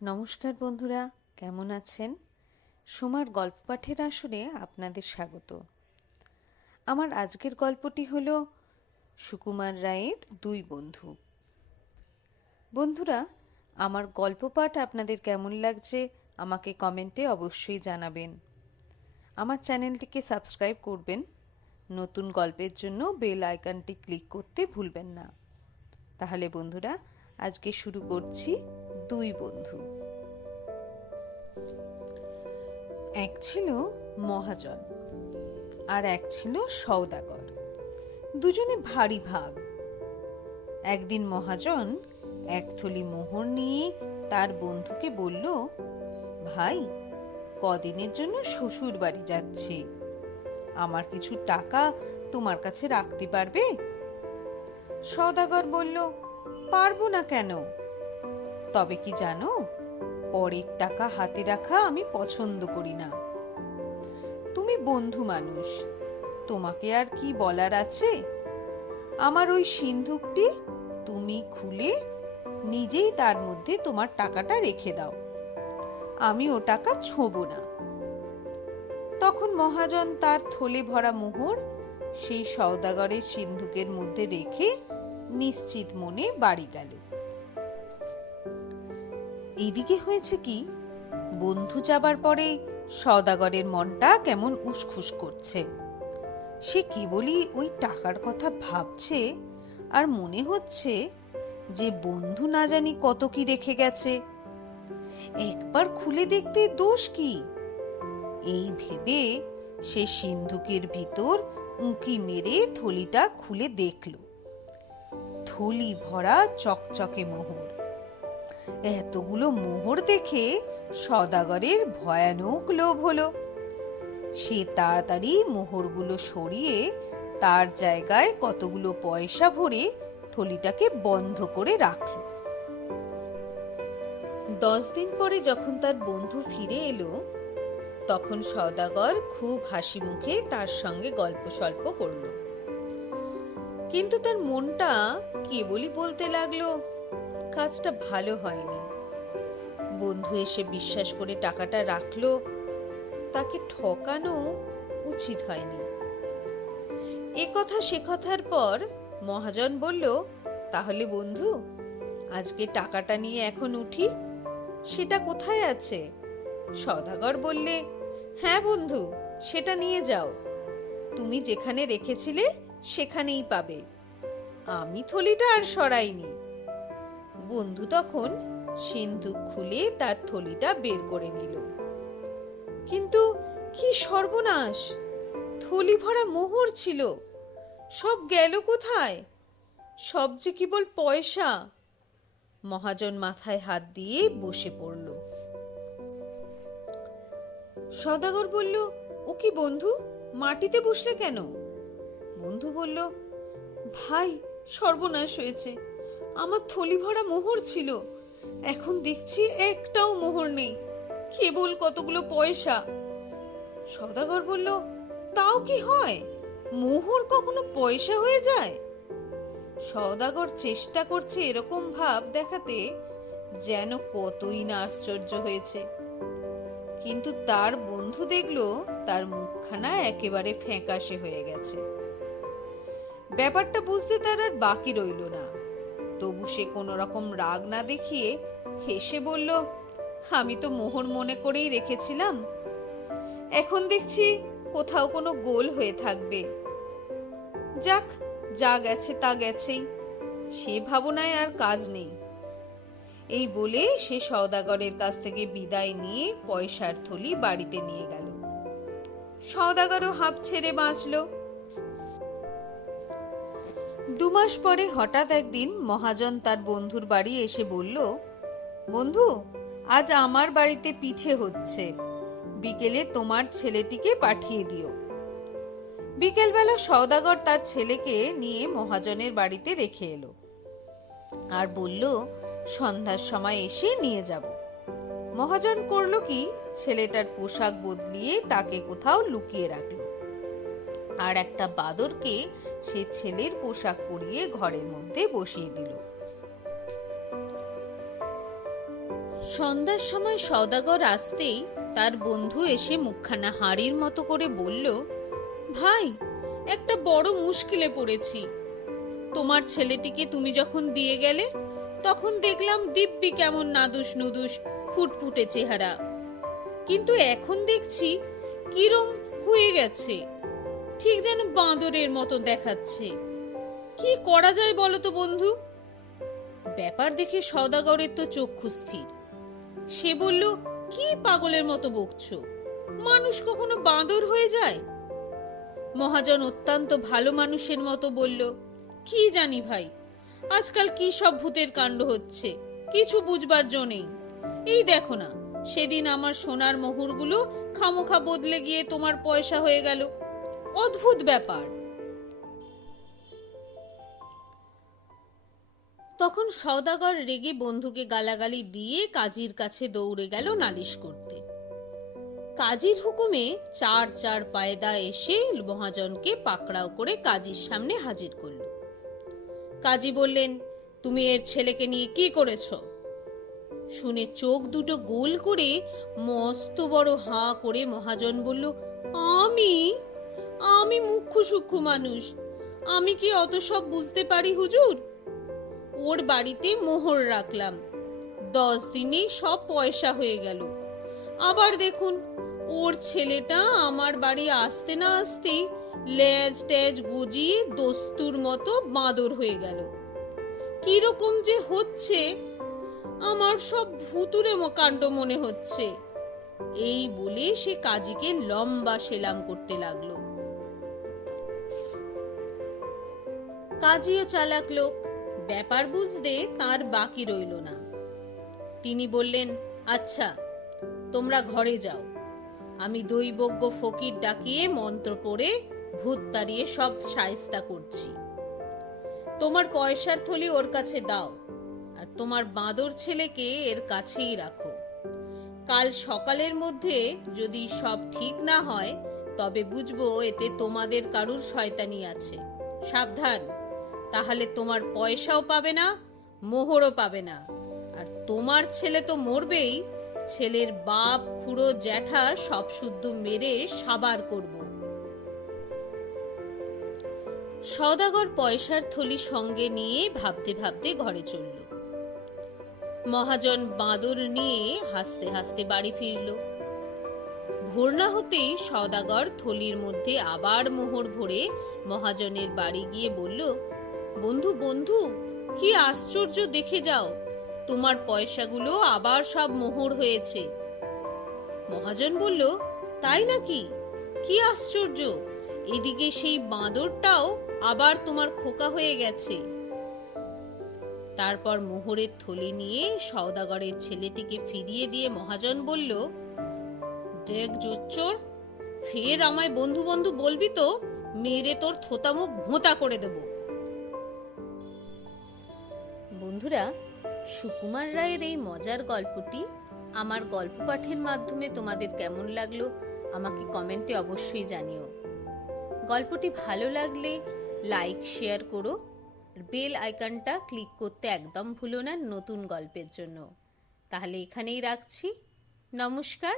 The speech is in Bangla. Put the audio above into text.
নমস্কার বন্ধুরা, কেমন আছেন? সোমার গল্প পাঠের আসরে আপনাদের স্বাগত। আমার আজকের গল্পটি হলো সুকুমার রায়ের দুই বন্ধু। বন্ধুরা, আমার গল্প পাঠ আপনাদের কেমন লাগছে আমাকে কমেন্টে অবশ্যই জানাবেন। আমার চ্যানেলটিকে সাবস্ক্রাইব করবেন। নতুন গল্পের জন্য বেল আইকনটি ক্লিক করতে ভুলবেন না। তাহলে বন্ধুরা, আজকে শুরু করছি দুই বন্ধু। এক ছিল মহাজন আর এক ছিল সওদাগর। দুজনে ভারী ভাব। একদিন মহাজন এক থলি মোহর নিয়ে তার বন্ধুকে বলল, ভাই, কদিনের জন্য শ্বশুর বাড়ি যাচ্ছি, আমার কিছু টাকা তোমার কাছে রাখতে পারবে? সওদাগর বলল, পারবো না কেন? তবে কি জানো, পরের টাকা হাতে রাখা আমি পছন্দ করি না। তুমি বন্ধু মানুষ, তোমাকে আর কি বলার আছে? আমার ওই সিন্ধুকটি তুমি খুলে নিজেই তার মধ্যে তোমার টাকাটা রেখে দাও, আমি ও টাকা ছোঁবো না। তখন মহাজন তার থলে ভরা মোহর সেই সওদাগরের সিন্ধুকের মধ্যে রেখে নিশ্চিত মনে বাড়ি গেল। এদিকে হয়েছে কি, বন্ধু যাবার পরে সওদাগরের মনটা কেমন উসখুস করছে। সে কেবলই ওই টাকার কথা ভাবছে আর মনে হচ্ছে যে বন্ধু না জানি কত কি রেখে গেছে, একবার খুলে দেখতে দোষ কি? এই ভেবে সে সিন্ধুকের ভিতর উঁকি মেরে থলিটা খুলে দেখল। থলি ভরা চকচকে মোহর। এতগুলো মোহর দেখে সওদাগরের ভয়ানক লোভ হলো। সে তাড়াতাড়ি মোহরগুলো সরিয়ে তার জায়গায় কতগুলো পয়সা ভরে থলিটাকে বন্ধ করে রাখল। 10 দিন পরে যখন তার বন্ধু ফিরে এলো, তখন সওদাগর খুব হাসি মুখে তার সঙ্গে গল্প সল্প করল। কিন্তু তার মনটা কেবলই বলতে লাগলো, কাজটা ভালো হয়নি। বন্ধু এসে বিশ্বাস করে টাকাটা রাখলো, তাকে ঠকানো উচিত হয়নি। এ কথা সে কথার পর মহাজন বলল, তাহলে বন্ধু, আজকে টাকাটা নিয়ে এখন উঠি, সেটা কোথায় আছে? সওদাগর বললে, হ্যাঁ বন্ধু, সেটা নিয়ে যাও, তুমি যেখানে রেখেছিলে সেখানেই পাবে, আমি থলিটা আর সরাইনি। বন্ধু তখন সিন্ধুক খুলে তার থলিটা বের করে নিল। কিন্তু কি সর্বনাশ! থলি ভরা মোহর ছিল, সব গেল কোথায়? সব যে কেবল পয়সা। মহাজন মাথায় হাত দিয়ে বসে পড়ল। সওদাগর বলল, ও কি বন্ধু, মাটিতে বসলে কেন? বন্ধু বলল, ভাই, সর্বনাশ হয়েছে, আমার থলি ভরা মোহর ছিল, এখন দেখছি একটাও মোহর নেই, কেবল কতগুলো পয়সা। সওদাগর বলল, তাও কি হয়, মোহর কখনো পয়সা হয়ে যায়? সওদাগর চেষ্টা করছে এরকম ভাব দেখাতে যেন কতই না আশ্চর্য হয়েছে, কিন্তু তার বন্ধু দেখলো তার মুখখানা একেবারে ফ্যাকাশে হয়ে গেছে। ব্যাপারটা বুঝতে তার আর বাকি রইল না। তবু সে কোনো রকম রাগ না দেখিয়ে হেসে বলল, আমি তো মোহর মনে করেই রেখেছিলাম, এখন দেখছি কোথাও কোনো গোল হয়ে থাকবে। যাক, যা গেছে তা গেছেই, সে ভাবনায় আর কাজ নেই। এই বলে সে সওদাগরের কাছ থেকে বিদায় নিয়ে পয়সার থলি বাড়িতে নিয়ে গেল। সওদাগরও হাঁপ ছেড়ে বাঁচল। 2 মাস পরে হঠাৎ একদিন মহাজন তার বন্ধুর বাড়ি এসে বলল, বন্ধু, আজ আমার বাড়িতে পিঠে হচ্ছে, বিকেলে তোমার ছেলেটিকে পাঠিয়ে দিও। বিকেলবেলা সওদাগর তার ছেলেকে নিয়ে মহাজনের বাড়িতে রেখে এলো আর বলল, সন্ধ্যার সময় এসে নিয়ে যাব। মহাজন করলো কি, ছেলেটার পোশাক বদলিয়ে তাকে কোথাও লুকিয়ে রাখলো আর একটা বাদরকে সে ছেলের পোশাক পরিয়ে ঘরের মধ্যে বসিয়ে দিল। সন্ধ্যার সময় সওদাগর আসতেই তার বন্ধু এসে মুখখানা হাড়ির মতো করে বলল, ভাই, একটা বড় মুশকিলে পড়েছি। তোমার ছেলেটিকে তুমি যখন দিয়ে গেলে তখন দেখলাম দিব্যি কেমন নাদুস নুদুস ফুটফুটে চেহারা, কিন্তু এখন দেখছি কিরম হয়ে গেছে, ঠিক যেন বাঁদরের মতো দেখাচ্ছে। কি করা যায় বলো তো বন্ধু? ব্যাপার দেখে সওদাগরের তো চক্ষু স্থির। সে বলল, কি পাগলের মতো বকছো? মানুষ কখনো বাঁদর হয়ে যায়? মহাজন অত্যন্ত ভালো মানুষের মতো বলল, কি জানি ভাই, আজকাল কি সব ভূতের কাণ্ড হচ্ছে, কিছু বুঝবার জো নেই। এই দেখো না, সেদিন আমার সোনার মোহরগুলো খামোখা বদলে গিয়ে তোমার পয়সা হয়ে গেল। অদ্ভুত ব্যাপার। তখন সওদাগর রেগে বন্ধুকে গালাগালি দিয়ে কাজীর কাছে দৌড়ে গেল নালিশ করতে। কাজীর হুকুমে চার চার পায়দা এসে মহাজনকে পাকড়াও করে কাজীর সামনে হাজির করল। কাজী বললেন, তুমি এর ছেলেকে নিয়ে কি করেছ? শুনে চোখ দুটো গোল করে মস্ত বড় হাঁ করে মহাজন বলল, আমি আমি মুখ্য সূক্ষ্ম মানুষ, আমি কি অত সব বুঝতে পারি হুজুর? ওর বাড়িতে মোহর রাখলাম, 10 দিনেই সব পয়সা হয়ে গেল। আবার দেখুন, ওর ছেলেটা আমার বাড়ি আসতে না আসতেই লেজ টেজ গজিয়ে দস্তুর মতো বাঁদর হয়ে গেল। কিরকম যে হচ্ছে, আমার সব ভুতুরে কাণ্ড মনে হচ্ছে। এই বলে সে কাজীকে লম্বা সেলাম করতে লাগলো। কাজীও চালাক লোক, ব্যাপার বুঝতে তার বাকি রইল না। তিনি বললেন, আচ্ছা, তোমরা ঘরে যাও, আমি দৈবজ্ঞ ফকির ডাকিয়ে মন্ত্র পড়ে ভূত তাড়িয়ে সব শায়েস্তা করছি। তোমার পয়সার থলি ওর কাছে দাও, আর তোমার বাঁদর ছেলেকে এর কাছেই রাখো। কাল সকালের মধ্যে যদি সব ঠিক না হয়, তবে বুঝবো এতে তোমাদের কারুর শয়তানি আছে। সাবধান, তাহলে তোমার পয়সাও পাবে না, মোহরও পাবে না, আর তোমার ছেলে তো মরবেই, ছেলের বাপ খুড়ো জ্যাঠা সব শুদ্ধ মেরে সাবার করব। সওদাগর পয়সার থলি সঙ্গে নিয়ে ভাবতে ভাবতে ঘরে চলল। মহাজন বাঁদর নিয়ে হাসতে হাসতে বাড়ি ফিরল। ভোর না হতেই সওদাগর থলির মধ্যে আবার মোহর ভরে মহাজনের বাড়ি গিয়ে বলল, বন্ধু বন্ধু, কি আশ্চর্য, দেখে যাও, তোমার পয়সাগুলো আবার সব মোহর হয়েছে। মহাজন বলল, তাই নাকি? কি আশ্চর্য, এদিকে সেই বাঁদরটাও আবার তোমার খোকা হয়ে গেছে। তারপর মোহরের থলি নিয়ে সওদাগরের ছেলেটিকে ফিরিয়ে দিয়ে মহাজন বলল, দেখ জোচ্চোর, ফের আমায় বন্ধু বন্ধু বলবি তো মেরে তোর থোতা মুখ ভোঁতা করে দেব। বন্ধুরা, সুকুমার রায়ের এই মজার গল্পটি আমার গল্প পাঠের মাধ্যমে তোমাদের কেমন লাগলো আমাকে কমেন্টে অবশ্যই জানিও। গল্পটি ভালো লাগলে লাইক শেয়ার করো, বেল আইকনটা ক্লিক করতে একদম ভুলো না নতুন গল্পের জন্য। তাহলে এখানেই রাখছি। নমস্কার।